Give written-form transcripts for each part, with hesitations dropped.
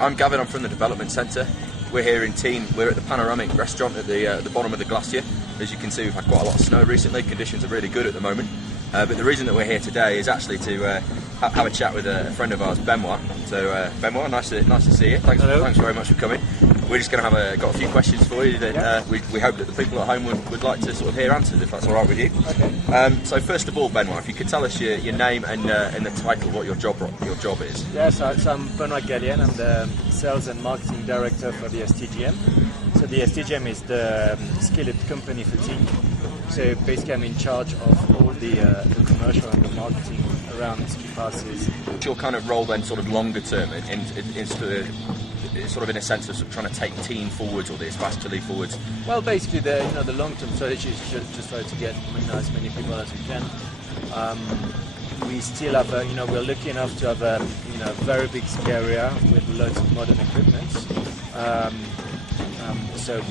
I'm Gavin, I'm from the Development Centre. We're here in Tignes. We're at the Panoramic restaurant at the bottom of the glacier. As you can see, we've had quite a lot of snow recently. Conditions are really good at the moment. But the reason that we're here today is actually to have a chat with a friend of ours, Benoit. So Benoit, nice to see you. Thanks very much for coming. We're just going to got a few questions for you that we hope that the people at home would like to sort of hear answered, if that's all right with you. Okay. So first of all, Benoit, if you could tell us your name and the title, what your job is. Yeah, so I'm Benoit Gallienne. I'm the Sales and Marketing Director for the STGM. So the STGM is the skillet company for Tignes. So basically I'm in charge of all the commercial and the marketing around ski passes. What's your kind of role then, sort of longer term, sort of in a sense of trying to take Tignes forwards or the Especially forwards? Well, basically the long-term strategy is just try to get as many people as we can. We still have we're lucky enough to have a very big ski area with lots of modern equipment. So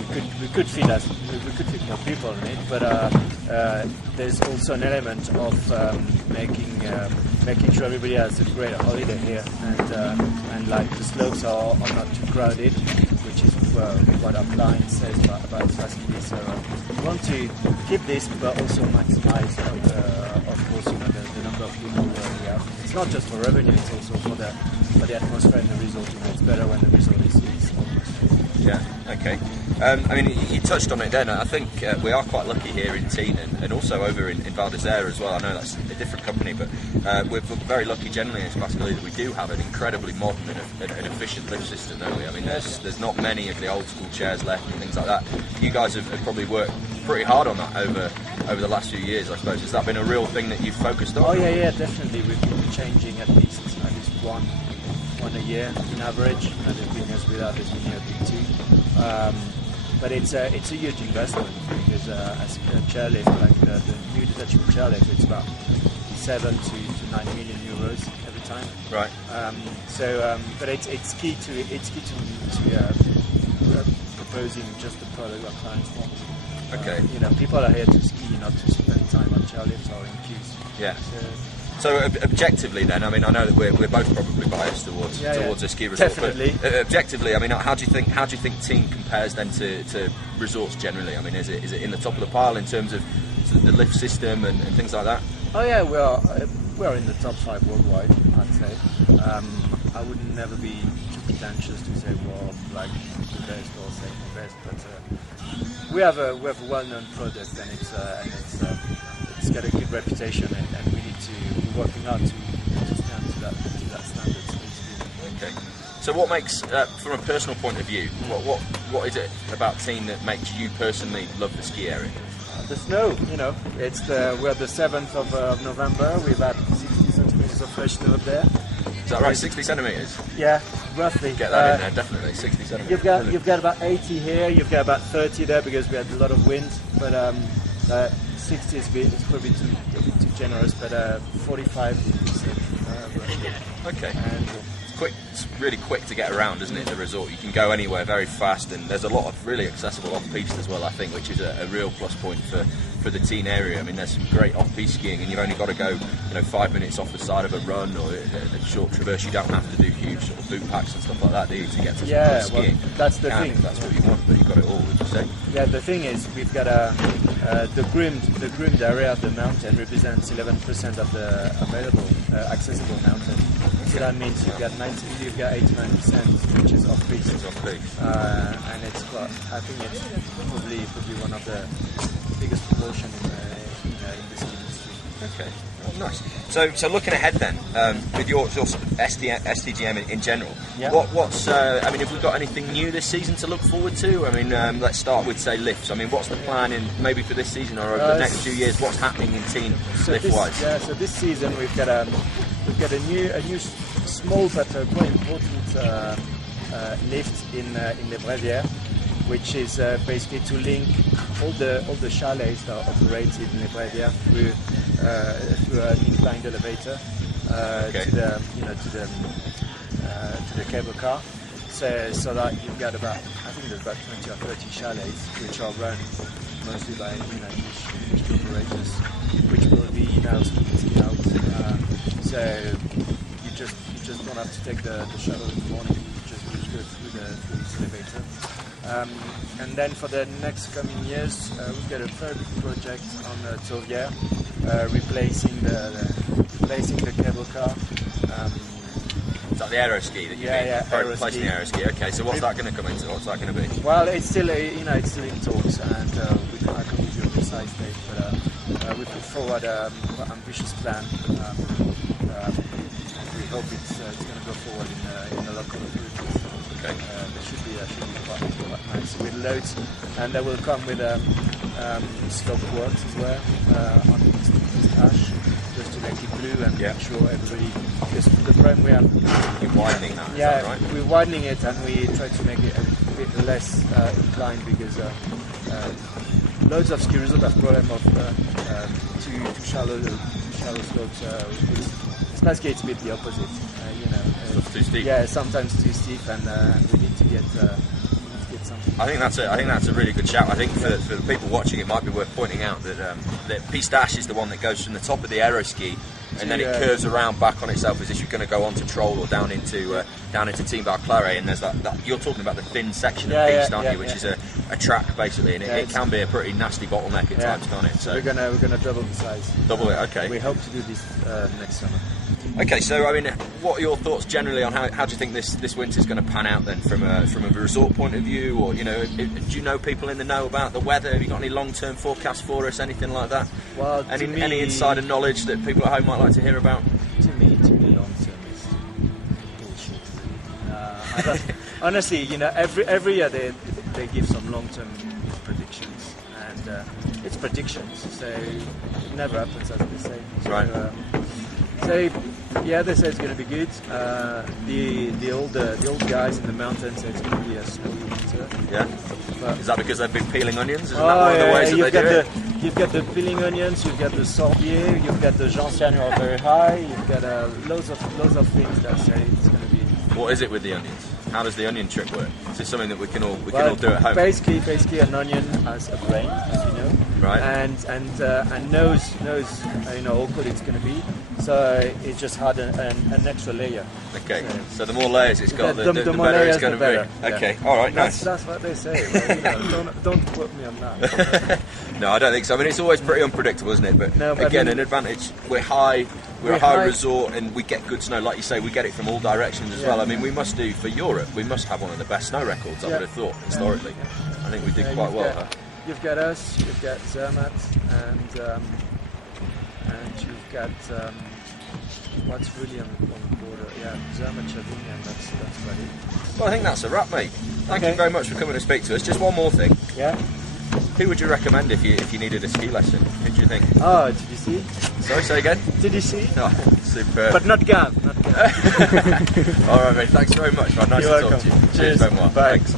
we could fit more people in it, but there's also an element of making sure everybody has a great holiday here, and like the slopes are not too crowded, which is what our client says about ski. So we want to keep this, but also maximize of course the number of people we have. It's not just for revenue; it's also for the atmosphere and the result. It's better when the result is Yeah, okay. I mean, you touched on it then. I think we are quite lucky here in Tignes and also over in Val d'Isère as well. I know that's a different company, but we're very lucky generally in Especially that we do have an incredibly modern and efficient lift system, don't we? I mean, there's not many of the old school chairs left and things like that. You guys have probably worked pretty hard on that over the last few years, I suppose. Has that been a real thing that you've focused on? Oh yeah, definitely. We've been changing at least one a year in average, and there's been years without, there's been years with two. But it's a huge investment because as a chairlift, like the new detachable chairlift, it's about 7 to 9 million euros every time. Right. But it's key to proposing just the product our clients want. Okay. People are here to ski, not to spend time on chairlifts or in queues. Yeah. So objectively then, I mean, I know that we're both probably biased towards a ski resort. Definitely. But objectively, I mean, how do you think Tignes compares then to resorts generally? I mean, is it in the top of the pile in terms of the lift system and things like that? Oh yeah, we're in the top 5 worldwide, I'd say. I would never be too pretentious to say like the best or second best, but we have a well-known product and it's got a good reputation and we need to be working hard to stand to that standard. Okay. So what makes, from a personal point of view, what is it about Tignes that makes you personally love the ski area? The snow, we're the 7th of November. We've had 60 centimeters of fresh snow up there. Is that right? 60 centimeters? Yeah, roughly. Get that in there, definitely. 60 centimeters. You've got about 80 here. You've got about 30 there because we had a lot of wind. But 60 is probably too generous. But 45 is okay. And it's really quick to get around, isn't it, the resort? You can go anywhere very fast, and there's a lot of really accessible off-piste as well, I think, which is a real plus point for the Tignes area. I mean, there's some great off-piste skiing, and you've only got to go 5 minutes off the side of a run or a short traverse. You don't have to do huge sort of boot packs and stuff like that, do you, to get to some skiing? Well, that's the thing. If that's what you want, but you've got it all, would you say? Yeah, the thing is, we've got the groomed area of the mountain represents 11% of the available accessible mountain. So that means you've got 89%, which is off-piste. And it's I think it's probably one of the biggest proportion in this industry. Okay, nice. So looking ahead then, with your sort of STGM in general, what's I mean, have we got anything new this season to look forward to? I mean, let's start with say lifts. I mean, what's the plan maybe for this season or over the next few years? What's happening in Tignes lift-wise? So this season we've got a new small but quite important lift in the Bréviaire, which is basically to link all the chalets that are operated in the Bréviaire through an inclined elevator to the cable car. So that you've got I think there's about 20 or 30 chalets which are run mostly by English operators, which will be in-house, ski out. So you just don't have to take the shuttle in the morning. You just And then for the next coming years, we've got a very big project on Tovière, replacing the cable car. Is that the aero ski that you mean? Yeah, replacing the aero ski. Okay, so what's that going to come into? What's that going to be? Well, it's still it's still in talks, and I can't give you a precise date, but we put forward an ambitious plan. We hope it's going to go forward in the local authorities. Okay. There should be quite nice with loads, and they will come with slope works as well on the ash, just to make it blue and make sure everybody. Because the problem we have, you're widening that. Yeah, is that right? We're widening it, and we try to make it a bit less inclined because loads of ski resorts have problem of too shallow slopes. It's basically it's a bit the opposite. It's too steep. Yeah, sometimes too steep, and we need to get something. I think that's a really good shout. I think for the people watching, it might be worth pointing out that the piste dash is the one that goes from the top of the aero ski, and then it curves around back on itself as if you're going to go onto Troll or down into Team Claret. And there's that you're talking about the thin section of piste, aren't you? Which is a track basically, and it can be a pretty nasty bottleneck at times, can't it? So we're gonna double the size. Double it, okay. We hope to do this next summer. Okay, so I mean, what are your thoughts generally on how do you think this winter's going to pan out then, from a resort point of view, or do you know people in the know about the weather? Have you got any long-term forecasts for us, anything like that? Well, any insider knowledge that people at home might like to hear about? To me, long-term is bullshit. Honestly, every year they give some long-term predictions, and it's predictions, so it never happens as they say. So, right. They say it's going to be good. The old guys in the mountains say it's going to be a snowy winter. Yeah. Is that because they've been peeling onions? Isn't that one of the ways that they do it? You've got the peeling onions. You've got the sorbier. You've got the gentians who are very high. You've got loads of things that say it's going to be. What is it with the onions? How does the onion trick work? Is this something that we can all do at home? Basically, an onion has a brain, as you know, right? And knows how cold it's going to be. So it just had an extra layer. Okay. So the more layers it's got, the more better layers, it's going to be. Yeah. Okay. All right. Nice. That's what they say. Don't quote me on that. No, I don't think so. I mean, it's always pretty unpredictable, isn't it? But again, an advantage. We're high. We're a high resort, and we get good snow. Like you say, we get it from all directions as well. I mean, we must do for Europe. We must have one of the best snow records. I would have thought historically. I think we did quite well. You've got us. You've got Zermatt, and you've got what's really on the border. Yeah, Zermatt, Chavigny, and that's about it. Well, I think that's a wrap, mate. Thank you very much for coming to speak to us. Just one more thing. Yeah. Who would you recommend if you needed a ski lesson? Who do you think? Oh, TDC. Sorry, say again? TDC. Oh, superb. But not Gavin. All right, mate. Thanks very much, man. Nice to talk to you. Cheers, Benoit. Bye. Thanks.